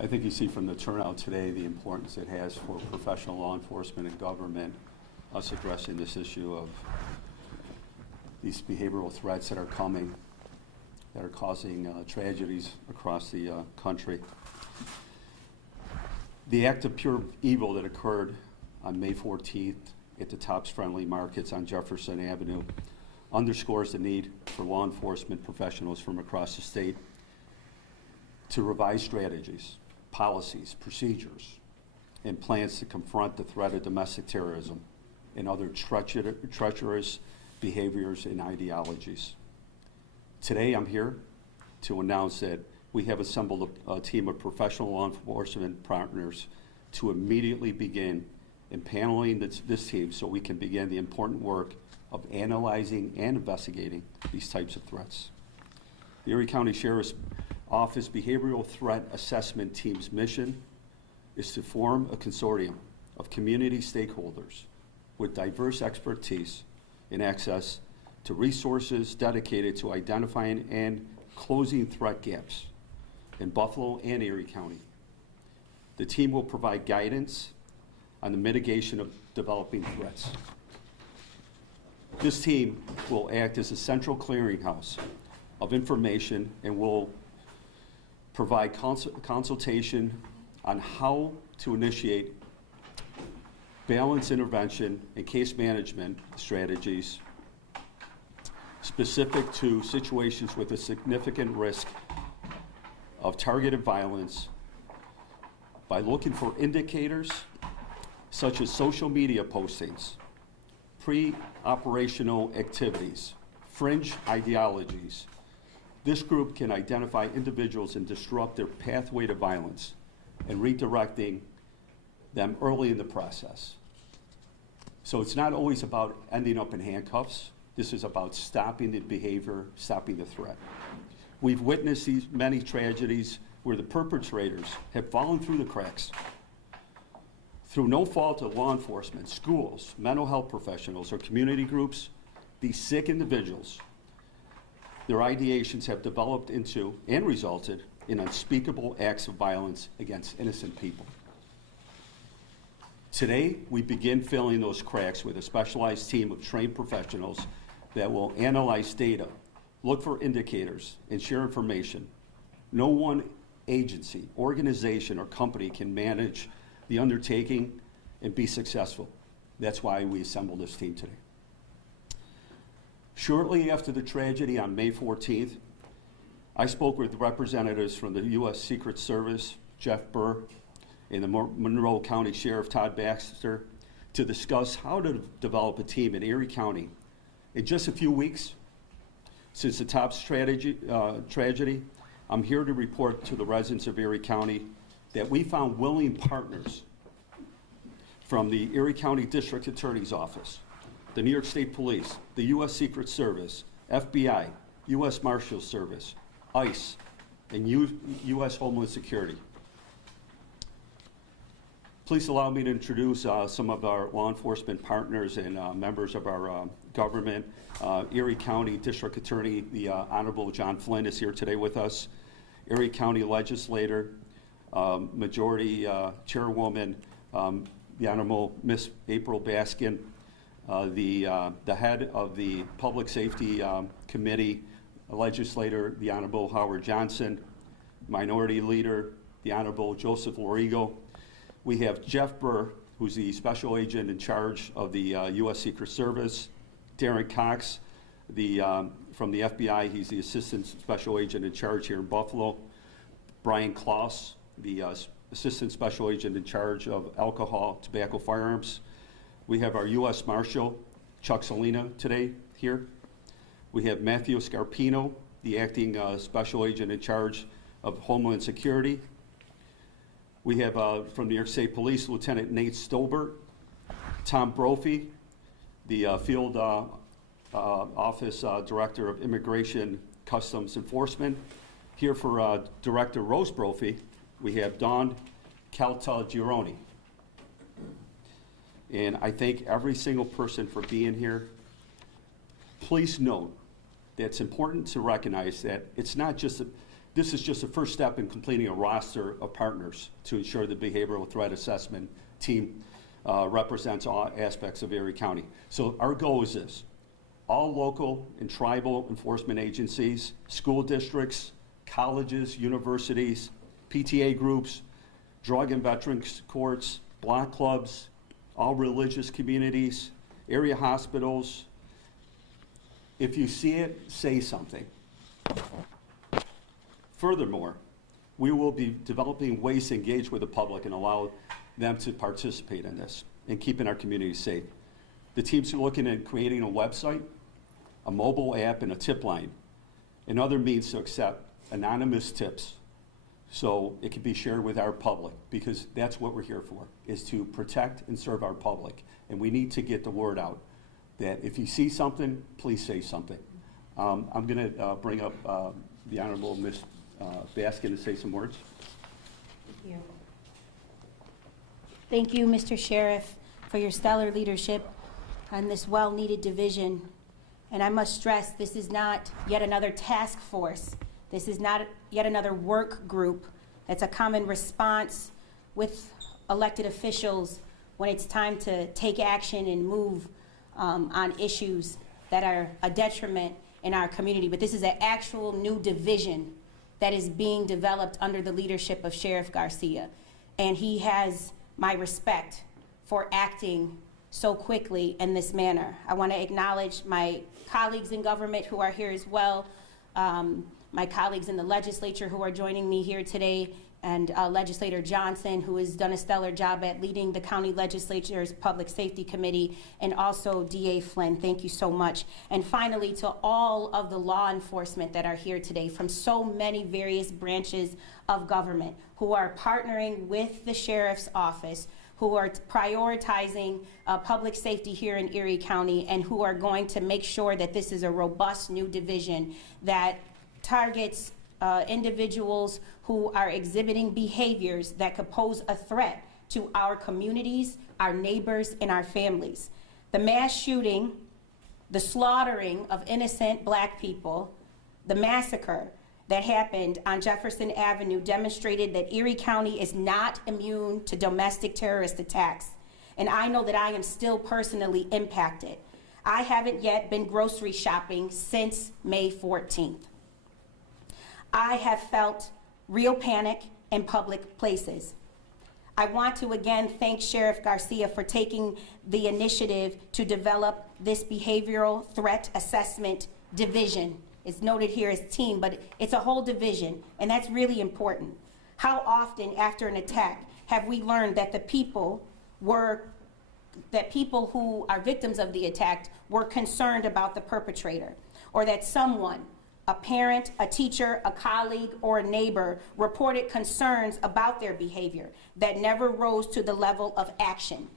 I think you see from the turnout today the importance it has for professional law enforcement and government, us addressing this issue of these behavioral threats that are coming, that are causing tragedies across the country. The act of pure evil that occurred on May 14th at the Tops Friendly Markets on Jefferson Avenue underscores the need for law enforcement professionals from across the state to revise strategies, policies, procedures, and plans to confront the threat of domestic terrorism and other treacherous behaviors and ideologies. Today I'm here to announce that we have assembled a team of professional law enforcement partners to immediately begin impaneling this team so we can begin the important work of analyzing and investigating these types of threats. The Erie County Sheriff's Office Behavioral Threat Assessment Team's mission is to form a consortium of community stakeholders with diverse expertise and access to resources dedicated to identifying and closing threat gaps in Buffalo and Erie County. The team will provide guidance on the mitigation of developing threats. This team will act as a central clearinghouse of information and will provide consultation on how to initiate balanced intervention and case management strategies specific to situations with a significant risk of targeted violence by looking for indicators such as social media postings, pre-operational activities, fringe ideologies. This group can identify individuals and disrupt their pathway to violence and redirecting them early in the process. So it's not always about ending up in handcuffs. This is about stopping the behavior, stopping the threat. We've witnessed these many tragedies where the perpetrators have fallen through the cracks through no fault of law enforcement, schools, mental health professionals, or community groups. These sick individuals, their ideations have developed into and resulted in unspeakable acts of violence against innocent people. Today, we begin filling those cracks with a specialized team of trained professionals that will analyze data, look for indicators, and share information. No one agency, organization, or company can manage the undertaking and be successful. That's why we assembled this team today. Shortly after the tragedy on May 14th, I spoke with representatives from the U.S. Secret Service, Jeff Burr, and the Monroe County Sheriff Todd Baxter to discuss how to develop a team in Erie County. In just a few weeks since the Tops tragedy, I'm here to report to the residents of Erie County that we found willing partners from the Erie County District Attorney's Office, the New York State Police, the U.S. Secret Service, FBI, U.S. Marshals Service, ICE, and U.S. Homeland Security. Please allow me to introduce some of our law enforcement partners and members of our government. Erie County District Attorney, the Honorable John Flynn, is here today with us. Erie County Legislator, Majority Chairwoman, the Honorable Miss April Baskin, the head of the Public Safety Committee, Legislator, the Honorable Howard Johnson, Minority Leader, the Honorable Joseph Lorigo. We have Jeff Burr, who's the Special Agent in charge of the U.S. Secret Service, Darren Cox, from the FBI, he's the Assistant Special Agent in charge here in Buffalo, Brian Klaus, the Assistant Special Agent in charge of alcohol, tobacco, firearms. We have our U.S. Marshal, Chuck Salina, today here. We have Matthew Scarpino, the Acting Special Agent in charge of Homeland Security. We have from New York State Police, Lieutenant Nate Stolbert, Tom Brophy, the Field Office Director of Immigration Customs Enforcement. Here for Director Rose Brophy, we have Dawn Caltagirone. And I thank every single person for being here. Please note that it's important to recognize that it's not just This is just a first step in completing a roster of partners to ensure the behavioral threat assessment team represents all aspects of Erie County. So our goal is this: all local and tribal enforcement agencies, school districts, colleges, universities, PTA groups, drug and veterans courts, block clubs, all religious communities, area hospitals. If you see it, say something. Furthermore, we will be developing ways to engage with the public and allow them to participate in this and keeping our community safe. The teams are looking at creating a website, a mobile app, and a tip line, and other means to accept anonymous tips so it can be shared with our public, because that's what we're here for, is to protect and serve our public. And we need to get the word out that if you see something, please say something. I'm going to bring up the Honorable Ms. Baskin to say some words. Thank you. Thank you, Mr. Sheriff, for your stellar leadership on this well-needed division. And I must stress, this is not yet another task force. This is not yet another work group. It's a common response with elected officials when it's time to take action and move on issues that are a detriment in our community. But this is an actual new division that is being developed under the leadership of Sheriff Garcia. And he has my respect for acting so quickly in this manner. I want to acknowledge my colleagues in government who are here as well, my colleagues in the legislature who are joining me here today, and Legislator Johnson, who has done a stellar job at leading the county legislature's Public Safety Committee, and also DA Flynn. Thank you so much. And finally, to all of the law enforcement that are here today from so many various branches of government who are partnering with the Sheriff's Office, who are prioritizing public safety here in Erie County, and who are going to make sure that this is a robust new division that targets individuals who are exhibiting behaviors that could pose a threat to our communities, our neighbors, and our families. The mass shooting, the slaughtering of innocent Black people, the massacre that happened on Jefferson Avenue demonstrated that Erie County is not immune to domestic terrorist attacks. And I know that I am still personally impacted. I haven't yet been grocery shopping since May 14th. I have felt real panic in public places. I want to again thank Sheriff Garcia for taking the initiative to develop this behavioral threat assessment division. It's noted here as team, but it's a whole division, and that's really important. How often after an attack have we learned that the people who are victims of the attack were concerned about the perpetrator, or that someone, a parent, a teacher, a colleague, or a neighbor reported concerns about their behavior that never rose to the level of action,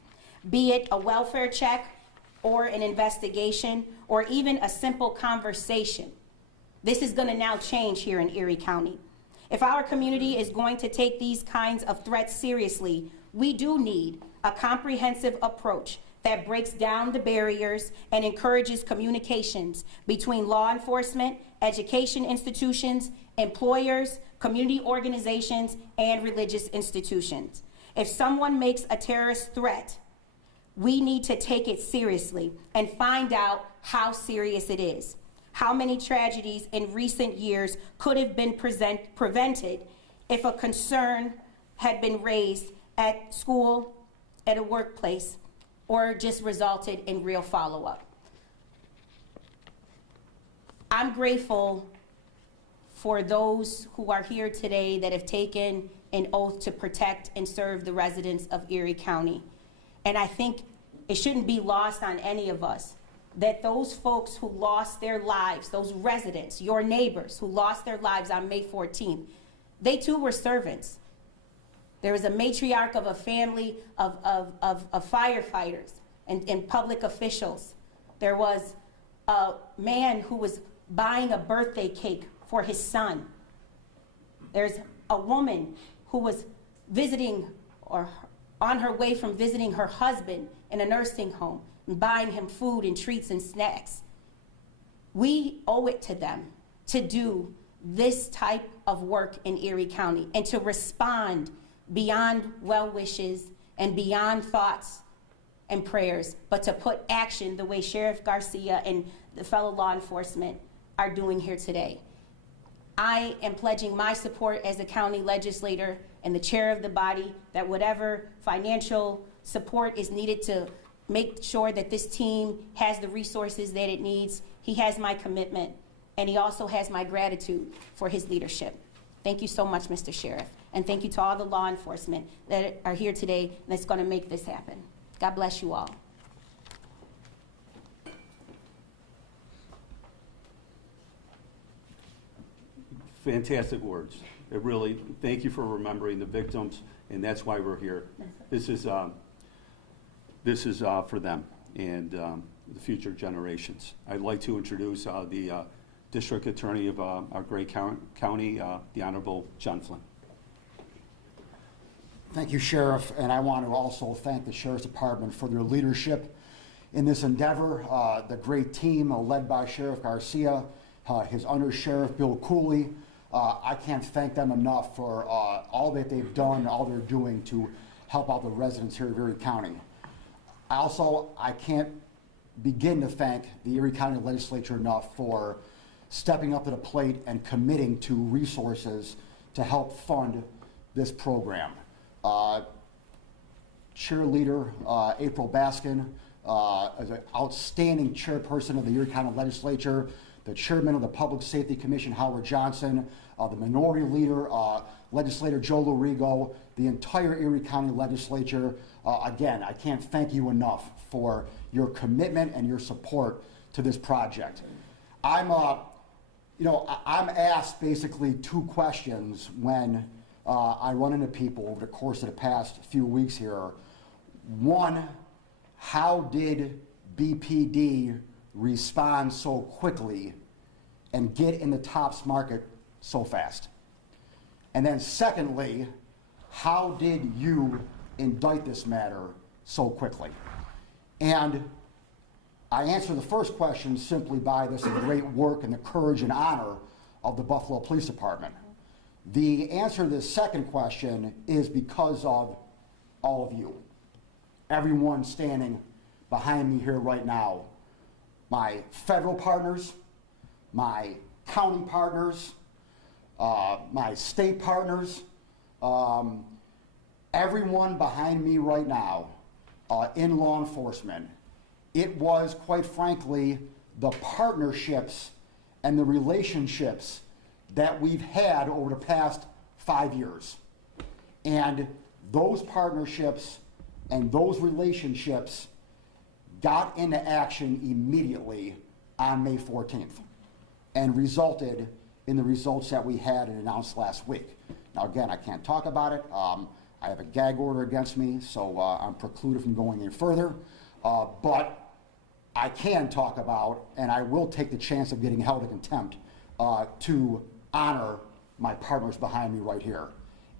be it a welfare check or an investigation or even a simple conversation. This is going to now change here in Erie County. If our community is going to take these kinds of threats seriously, we do need a comprehensive approach that breaks down the barriers and encourages communications between law enforcement, education institutions, employers, community organizations, and religious institutions. If someone makes a terrorist threat, we need to take it seriously and find out how serious it is. How many tragedies in recent years could have been prevented if a concern had been raised at school, at a workplace, or just resulted in real follow-up? I'm grateful for those who are here today that have taken an oath to protect and serve the residents of Erie County. And I think it shouldn't be lost on any of us that those folks who lost their lives, those residents, your neighbors who lost their lives on May 14th, they too were servants. There was a matriarch of a family of firefighters and public officials. There was a man who was buying a birthday cake for his son. There's a woman who was visiting or on her way from visiting her husband in a nursing home and buying him food and treats and snacks. We owe it to them to do this type of work in Erie County and to respond beyond well wishes and beyond thoughts and prayers, but to put action the way Sheriff Garcia and the fellow law enforcement are doing here today. I am pledging my support as a county legislator and the chair of the body that whatever financial support is needed to make sure that this team has the resources that it needs. He has my commitment, and he also has my gratitude for his leadership. Thank you so much, Mr. Sheriff, and thank you to all the law enforcement that are here today that's going to make this happen. God bless you all. Fantastic words. It really, thank you for remembering the victims, and that's why we're here. This is for them and the future generations. I'd like to introduce the District Attorney of our great county, the Honorable John Flynn. Thank you, Sheriff, and I want to also thank the Sheriff's Department for their leadership in this endeavor. The great team led by Sheriff Garcia, his Under-Sheriff Bill Cooley. I can't thank them enough for all that they've done, all they're doing to help out the residents here of Erie County. I can't begin to thank the Erie County Legislature enough for stepping up to the plate and committing to resources to help fund this program. Cheerleader April Baskin is an outstanding chairperson of the Erie County Legislature, the chairman of the Public Safety Commission, Howard Johnson, the minority leader, Legislator Joe Lorigo, the entire Erie County Legislature. Again, I can't thank you enough for your commitment and your support to this project. I'm asked basically two questions when I run into people over the course of the past few weeks here. One, how did BPD respond so quickly and get in the TOPS market so fast? And then secondly, how did you indict this matter so quickly? And I answer the first question simply by this great work and the courage and honor of the Buffalo Police Department. The answer to the second question is because of all of you. Everyone standing behind me here right now. My federal partners, my county partners, my state partners, everyone behind me right now in law enforcement. It was, quite frankly, the partnerships and the relationships that we've had over the past 5 years. And those partnerships and those relationships got into action immediately on May 14th and resulted in the results that we had and announced last week. Now, again, I can't talk about it. I have a gag order against me, so I'm precluded from going any further. But I can talk about, and I will take the chance of getting held in contempt to honor my partners behind me right here.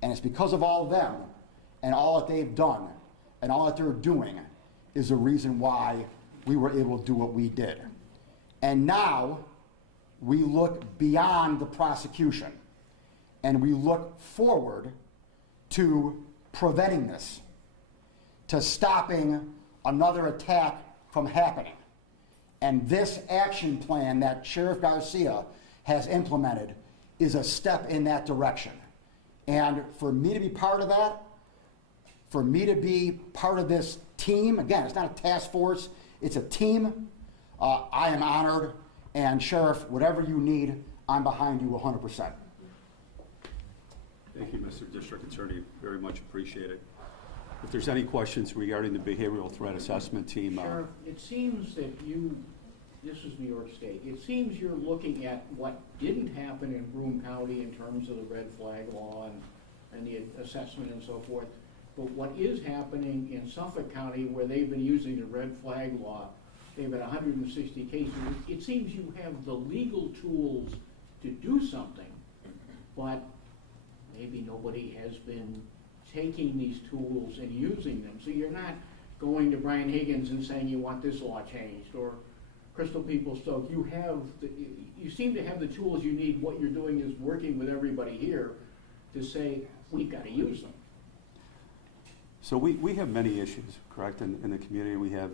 And it's because of all of them and all that they've done and all that they're doing is the reason why we were able to do what we did. And now we look beyond the prosecution and we look forward to preventing this, to stopping another attack from happening. And this action plan that Sheriff Garcia has implemented is a step in that direction. And for me to be part of that, for me to be part of this team, again, it's not a task force, it's a team, I am honored. And Sheriff, whatever you need, I'm behind you 100%. Thank you, Mr. District Attorney. Very much appreciate it. If there's any questions regarding the behavioral threat assessment team. Sheriff, it seems that this is New York State, it seems you're looking at what didn't happen in Broome County in terms of the red flag law and the assessment and so forth, but what is happening in Suffolk County where they've been using the red flag law, they've had 160 cases. It seems you have the legal tools to do something, but maybe nobody has been taking these tools and using them. So you're not going to Brian Higgins and saying you want this law changed, or Crystal People Stoke, you seem to have the tools you need. What you're doing is working with everybody here to say, we've got to use them. So we have many issues, correct, in the community. We have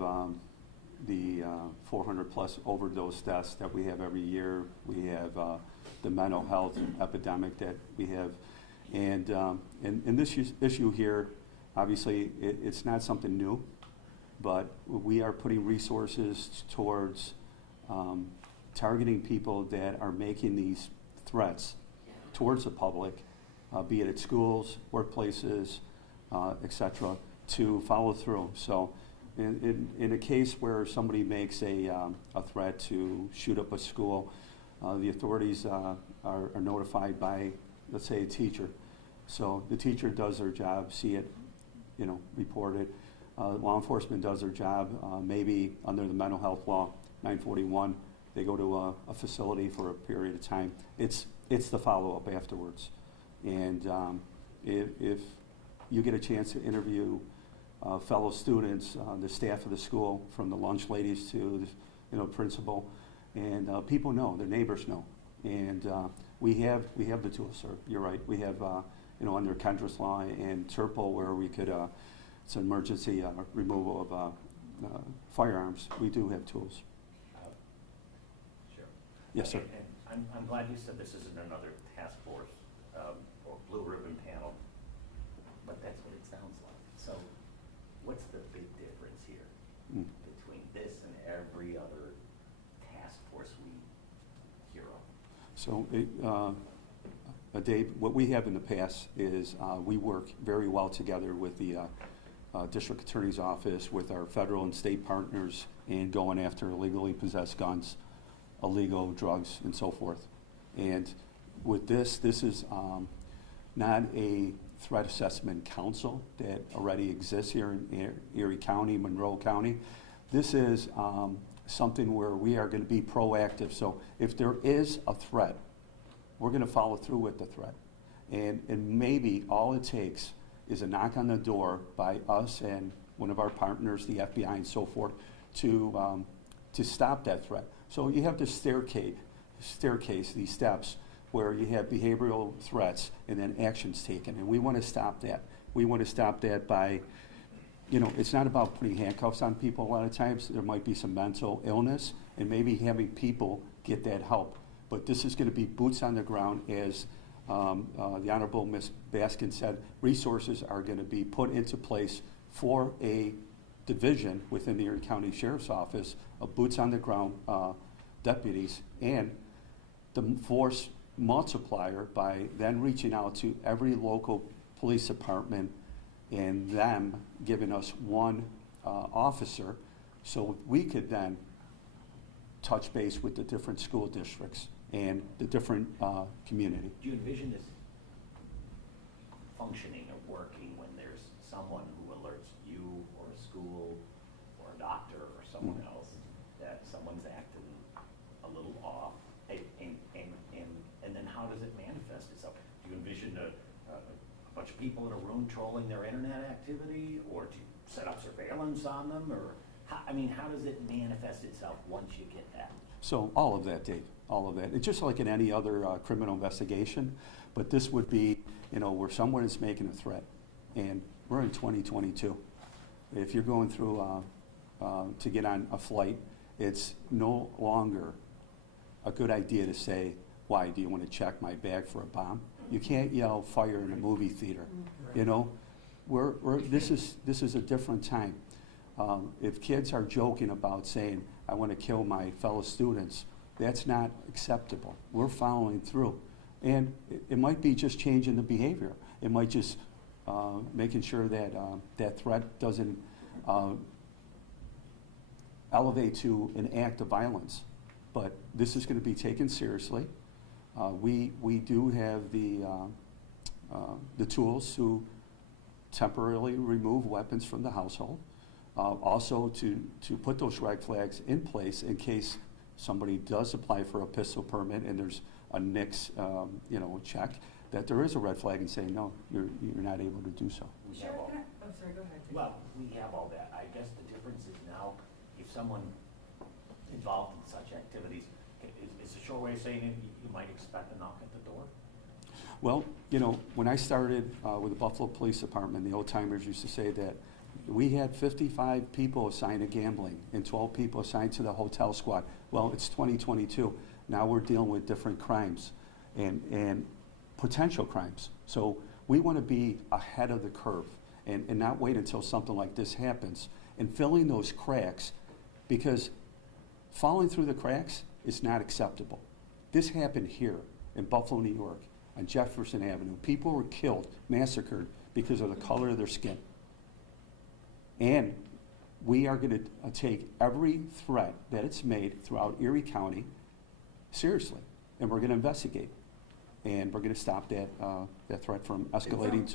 the 400 plus overdose deaths that we have every year. We have the mental health epidemic that we have. And this issue here, obviously, it's not something new, but we are putting resources towards targeting people that are making these threats towards the public, be it at schools, workplaces, etc., to follow through. So in a case where somebody makes a threat to shoot up a school, the authorities are notified by, let's say, a teacher. So the teacher does their job, see it, report it. Law enforcement does their job, maybe under the mental health law, 941, they go to a facility for a period of time. It's the follow-up afterwards. And if you get a chance to interview fellow students, the staff of the school, from the lunch ladies to the principal, and people know, their neighbors know. And we have the tools, sir. You're right. We have under Kendra's law and Turple, where we could it's an emergency removal of firearms. We do have tools. Sure. Yes, sir. And I'm glad you said this isn't another task force or blue ribbon panel, but that's what it sounds like. So what's the big difference here between this and every other task force we hear of? So, Dave, what we have in the past is we work very well together with the District Attorney's Office, with our federal and state partners, and going after illegally possessed guns, illegal drugs, and so forth. And with this is not a threat assessment council that already exists here in Erie County, Monroe County. This is something where we are going to be proactive. So if there is a threat, we're going to follow through with the threat. And maybe all it takes is a knock on the door by us and one of our partners, the FBI and so forth, to stop that threat. So you have this staircase, these steps, where you have behavioral threats and then actions taken. And we want to stop that. We want to stop that by, it's not about putting handcuffs on people a lot of times. There might be some mental illness and maybe having people get that help. But this is going to be boots on the ground, as the Honorable Ms. Baskin said. Resources are going to be put into place for a division within the Erie County Sheriff's Office of boots on the ground deputies, and the force multiplier by then reaching out to every local police department and them giving us one officer, so we could then touch base with the different school districts and the different community. Do you envision this functioning or working when there's someone who alerts you or a school or a doctor or someone else that someone's acting a little off, and then how does it manifest itself? Do you envision a bunch of people in a room trolling their internet activity, or do you set up surveillance on them, or how does it manifest itself once you get that? So all of that, Dave, all of that. It's just like in any other criminal investigation, but this would be, where someone is making a threat, and we're in 2022. If you're going through to get on a flight, it's no longer a good idea to say, why, do you want to check my bag for a bomb? You can't yell fire in a movie theater. This is a different time. If kids are joking about saying, I want to kill my fellow students, that's not acceptable. We're following through. And it might be just changing the behavior. It might just making sure that that threat doesn't elevate to an act of violence. But this is going to be taken seriously. We do have the tools to temporarily remove weapons from the household. Also to put those red flags in place in case somebody does apply for a pistol permit and there's a NICS check, that there is a red flag and say, no, you're not able to do so. Sorry, go ahead. Well, we have all that. I guess the difference is now, if someone involved in such activities. Is a short way of saying it, you might expect a knock at the door? Well, you know, when I started with the Buffalo Police Department, the old timers used to say that we had 55 people assigned to gambling and 12 people assigned to the hotel squad. Well, it's 2022. Now we're dealing with different crimes and potential crimes. So we want to be ahead of the curve and not wait until something like this happens and filling those cracks, because falling through the cracks is not acceptable. This happened here in Buffalo, New York, on Jefferson Avenue. People were killed, massacred, because of the color of their skin. And we are going to take every threat that it's made throughout Erie County seriously, and we're going to investigate, and we're going to stop that threat from escalating.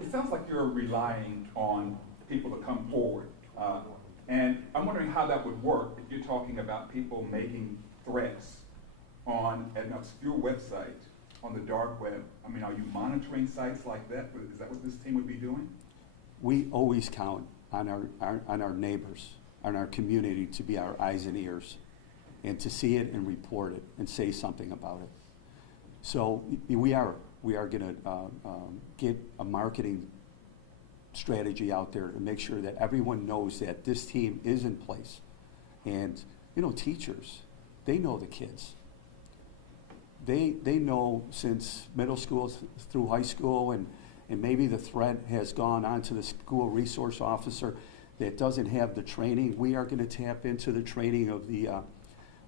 It sounds like you're relying on people to come forward, and I'm wondering how that would work if you're talking about people making threats on an obscure website on the dark web. I mean, are you monitoring sites like that? Is that what this team would be doing? We always count on our neighbors, on our community, to be our eyes and ears, and to see it and report it and say something about it. So we are going to get a marketing strategy out there to make sure that everyone knows that this team is in place. And you know, teachers, they know the kids. They know since middle school through high school, and maybe the threat has gone on to the school resource officer that doesn't have the training. We are going to tap into the training of the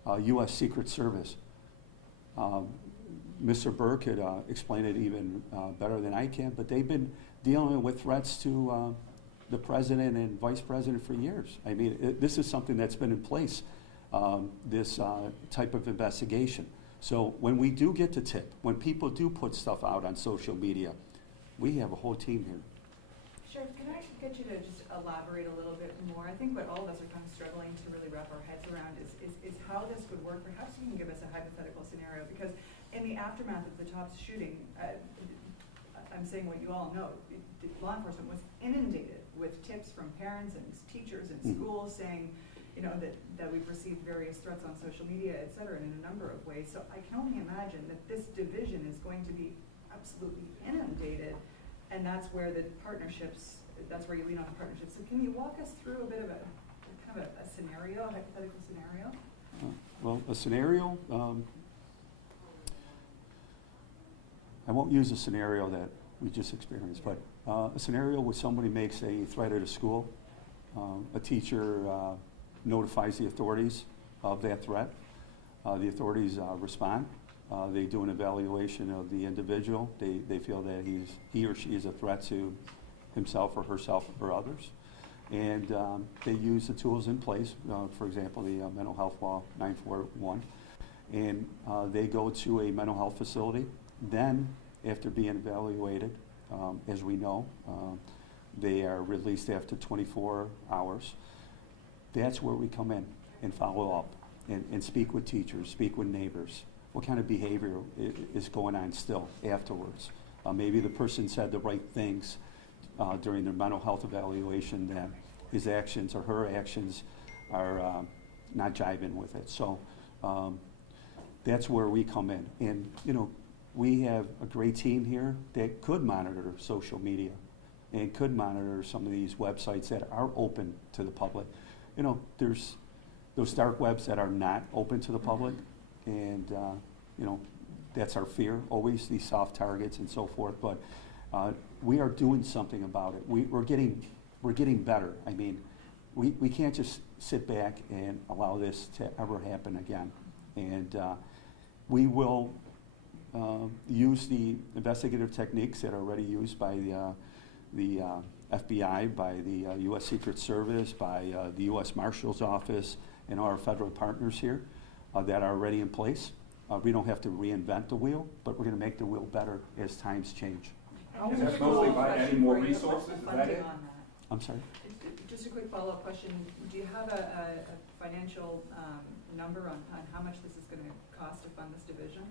U.S. Secret Service. Mr. Burke could explain it even better than I can, but they've been dealing with threats to the president and vice president for years. I mean, this is something that's been in place, this type of investigation. So when we do get to tip, when people do put stuff out on social media, we have a whole team here. Sheriff, can I get you to just elaborate a little bit more? I think what all of us are kind of struggling to really wrap our heads around is how this would work. Perhaps you can give us a hypothetical scenario, because in the aftermath of the Tops shooting, I'm saying what you all know, law enforcement was inundated with tips from parents and teachers and schools saying, you know, that we've received various threats on social media, et cetera, and in a number of ways. So I can only imagine that this division is going to be absolutely inundated, and that's where the partnerships, that's where you lean on the partnerships. So can you walk us through a bit of a kind of a scenario, a hypothetical scenario? Well, a scenario, I won't use a scenario that we just experienced, but a scenario where somebody makes a threat at a school, a teacher notifies the authorities of that threat. The authorities respond. They do an evaluation of the individual. They feel that he or she is a threat to himself or herself or others. And they use the tools in place, for example, the Mental Health Law 941. And they go to a mental health facility. Then, after being evaluated, as we know, they are released after 24 hours. That's where we come in and follow up and speak with teachers, speak with neighbors. What kind of behavior is going on still afterwards? Maybe the person said the right things during their mental health evaluation, that his actions or her actions are not jiving with it. So that's where we come in. And, you know, we have a great team here that could monitor social media and could monitor some of these websites that are open to the public. You know, there's those dark webs that are not open to the public, and you know, that's our fear, always these soft targets and so forth. But we are doing something about it. We're getting better. I mean, we can't just sit back and allow this to ever happen again. And we will use the investigative techniques that are already used by the FBI, by the U.S. Secret Service, by the U.S. Marshal's Office, and our federal partners here that are already in place. We don't have to reinvent the wheel, but we're going to make the wheel better as times change. Is that mostly by adding more resources? Is that it? I'm sorry? Just a quick follow-up question. Do you have a financial number on how much this is going to cost to fund this division?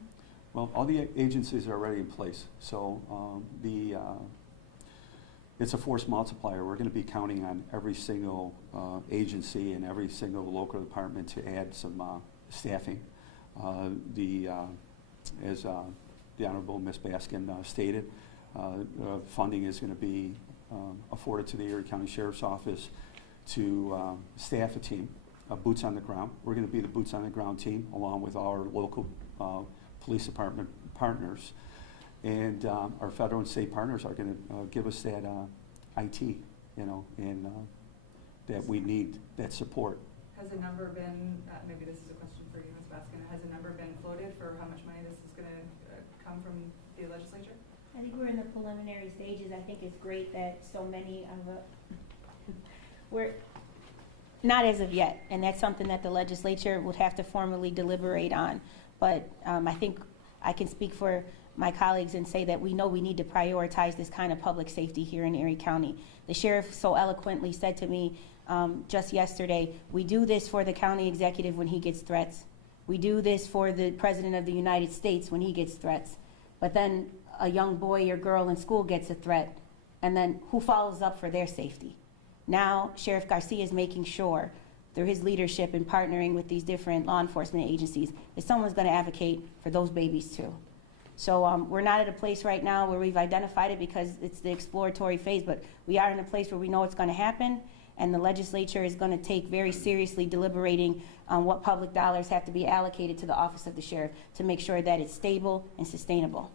Well, all the agencies are already in place. So the it's a force multiplier. We're going to be counting on every single agency and every single local department to add some staffing. As the Honorable Ms. Baskin stated, funding is going to be afforded to the Erie County Sheriff's Office to staff a team, boots on the ground. We're going to be the boots on the ground team along with our local police department partners. And our federal and state partners are going to give us that IT, and that we need, that support. Has a number been, maybe this is a question for you, Ms. Baskin, has a number been floated for how much money this is going to come from the legislature? I think we're in the preliminary stages. I think it's great that so many of we're not as of yet, and that's something that the legislature would have to formally deliberate on. But I think I can speak for my colleagues and say that we know we need to prioritize this kind of public safety here in Erie County. The sheriff so eloquently said to me just yesterday, we do this for the county executive when he gets threats. We do this for the President of the United States when he gets threats. But then a young boy or girl in school gets a threat, and then who follows up for their safety? Now, Sheriff Garcia is making sure, through his leadership and partnering with these different law enforcement agencies, that someone's going to advocate for those babies too. So we're not at a place right now where we've identified it because it's the exploratory phase, but we are in a place where we know it's going to happen, and the legislature is going to take very seriously deliberating on what public dollars have to be allocated to the Office of the Sheriff to make sure that it's stable and sustainable.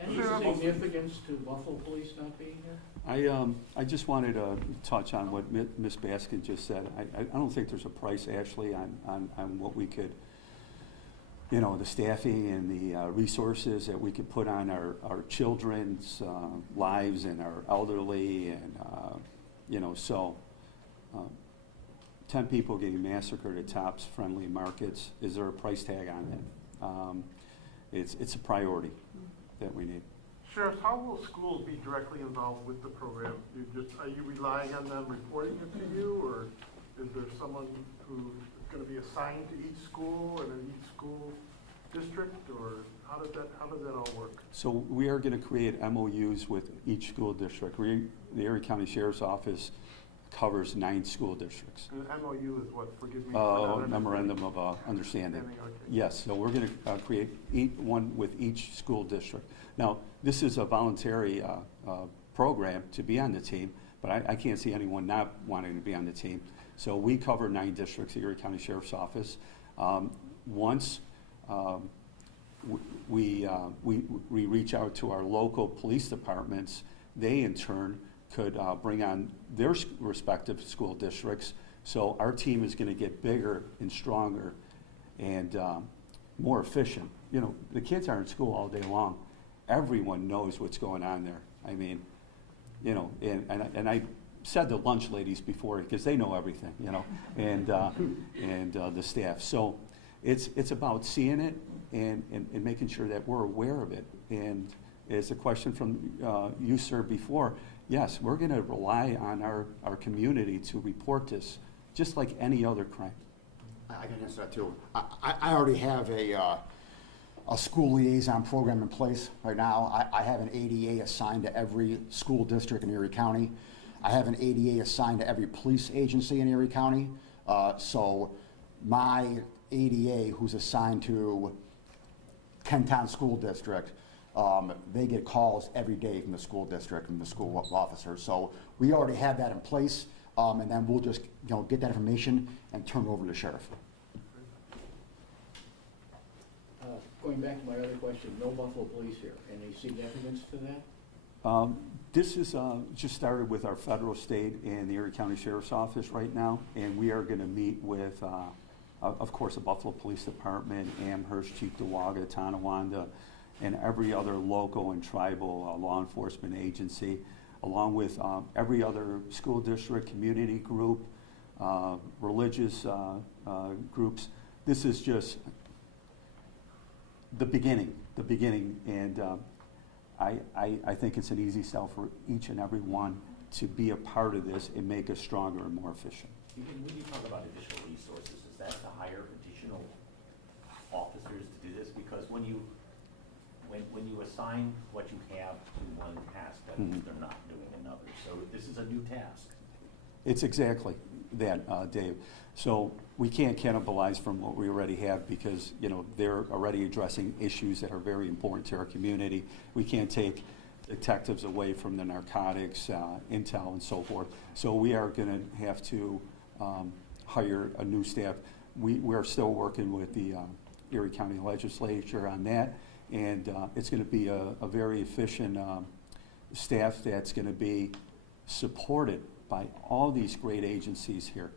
Any significance to Buffalo Police not being here? I just wanted to touch on what Ms. Baskin just said. I don't think there's a price actually on what we could, the staffing and the resources that we could put on our children's lives and our elderly, and 10 people getting massacred at Tops Friendly Markets. Is there a price tag on it? It's a priority that we need. Sheriff, how will schools be directly involved with the program? Are you relying on them reporting it to you, or is there someone who is going to be assigned to each school and in each school district, or how does that all work? So we are going to create MOUs with each school district. The Erie County Sheriff's Office covers 9 school districts. And the MOU is what? Forgive me. Memorandum of Understanding. Okay. Yes, so we're going to create one with each school district. Now, this is a voluntary program to be on the team, but I can't see anyone not wanting to be on the team. So we cover 9 districts, the Erie County Sheriff's Office. Once we reach out to our local police departments, they in turn could bring on their respective school districts. So our team is going to get bigger and stronger and more efficient. The kids are in school all day long. Everyone knows what's going on there. I mean, and I said the lunch ladies before because they know everything, and the staff. So it's about seeing it and making sure that we're aware of it. And as a question from you, sir, before, yes, we're going to rely on our community to report this, just like any other crime. I can answer that too. I already have a school liaison program in place right now. I have an ADA assigned to every school district in Erie County. I have an ADA assigned to every police agency in Erie County. So my ADA, who's assigned to Kenton School District, they get calls every day from the school district, from the school officers. So we already have that in place, and then we'll just get that information and turn it over to the sheriff. Going back to my other question, no Buffalo Police here. Any significance to that? This is just started with our federal, state, and the Erie County Sheriff's Office right now, and we are going to meet with, of course, the Buffalo Police Department, Amherst, Cheektowaga, Tonawanda, and every other local and tribal law enforcement agency, along with every other school district, community group, religious groups. This is just the beginning, and I think it's an easy sell for each and every one to be a part of this and make us stronger and more efficient. When you talk about additional resources, is that to hire additional officers to do this? Because when you assign what you have to one task that they're not doing, and is a new task. It's exactly that, Dave. So we can't cannibalize from what we already have because, you know, they're already addressing issues that are very important to our community. We can't take detectives away from the narcotics, intel, and so forth. So we are going to have to hire a new staff. We are still working with the Erie County Legislature on that, and it's going to be a very efficient staff that's going to be supported by all these great agencies here.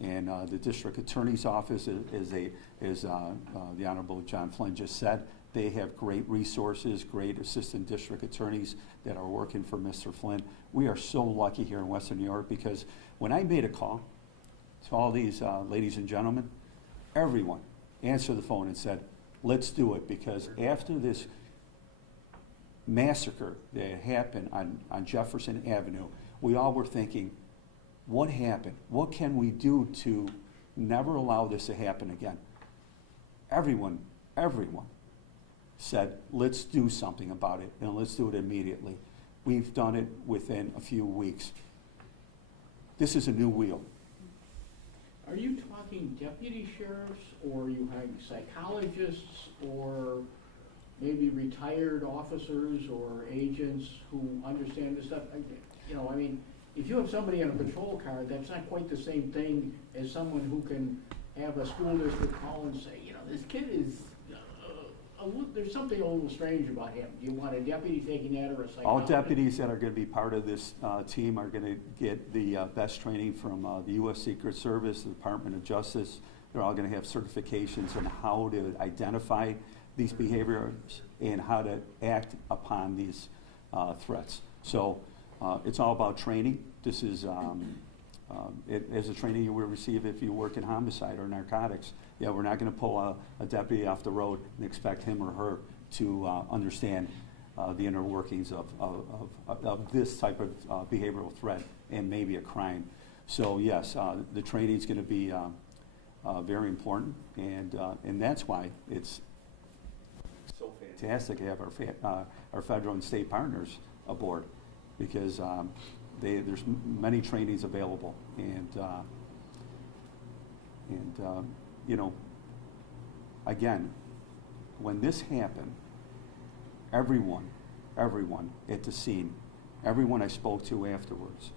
And the District Attorney's Office is the Honorable John Flynn just said, they have great resources, great assistant district attorneys that are working for Mr. Flynn. We are so lucky here in Western New York because when I made a call to all these ladies and gentlemen, everyone answered the phone and said, let's do it, because after this massacre that happened on Jefferson Avenue, we all were thinking, what happened? What can we do to never allow this to happen again? Everyone said, let's do something about it, and let's do it immediately. We've done it within a few weeks. This is a new wheel. Are you talking deputy sheriffs, or are you hiring psychologists, or maybe retired officers or agents who understand this stuff? You know, I mean, if you have somebody on a patrol car, that's not quite the same thing as someone who can have a school district call and say, you know, this kid is, there's something a little strange about him. Do you want a deputy taking that or a psychologist? All deputies that are going to be part of this team are going to get the best training from the U.S. Secret Service, the Department of Justice. They're all going to have certifications on how to identify these behaviors and how to act upon these threats. So it's all about training. This is as a training you would receive if you work in homicide or narcotics. Yeah, we're not going to pull a deputy off the road and expect him or her to understand the inner workings of this type of behavioral threat and maybe a crime. So yes, the training is going to be very important, and that's why it's so fantastic to have our federal and state partners aboard, because there's many trainings available, and you know, again, when this happened, everyone at the scene, everyone I spoke to afterwards,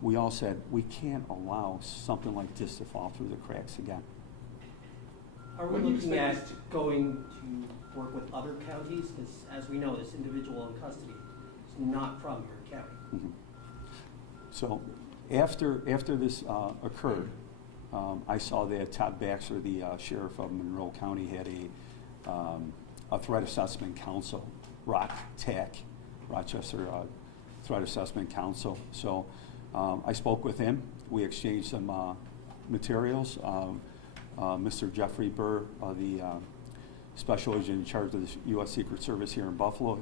we all said, we can't allow something like this to fall through the cracks again. Are we looking at going to work with other counties? Because as we know, this individual in custody is not from your county. Mm-hmm. So after this occurred, I saw that Todd Baxter, the sheriff of Monroe County, had a threat assessment council, ROTAC, Rochester Threat Assessment Council. So I spoke with him. We exchanged some materials. Mr. Jeffrey Burr, the special agent in charge of the U.S. Secret Service here in Buffalo,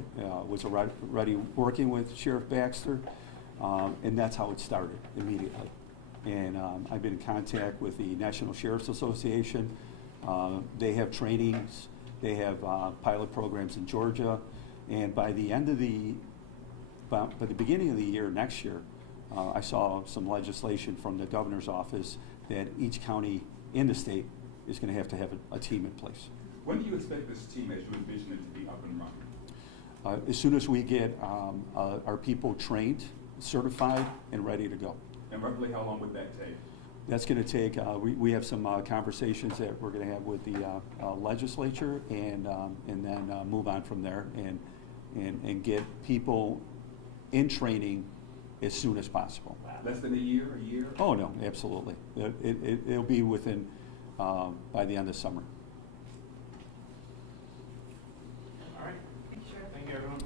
was already working with Sheriff Baxter, and that's how it started immediately. And I've been in contact with the National Sheriff's Association. They have trainings, they have pilot programs in Georgia, and by the beginning of the year, next year, I saw some legislation from the governor's office that each county in the state is going to have a team in place. When do you expect this team, as you envision it, to be up and running? As soon as we get our people trained, certified, and ready to go. And roughly how long would that take? That's going to take, we have some conversations that we're going to have with the legislature, and then move on from there and get people in training as soon as possible. Less than a year? Oh, no, absolutely. It'll be within, by the end of summer. All right. Thank you, Sheriff. Thank you, everyone.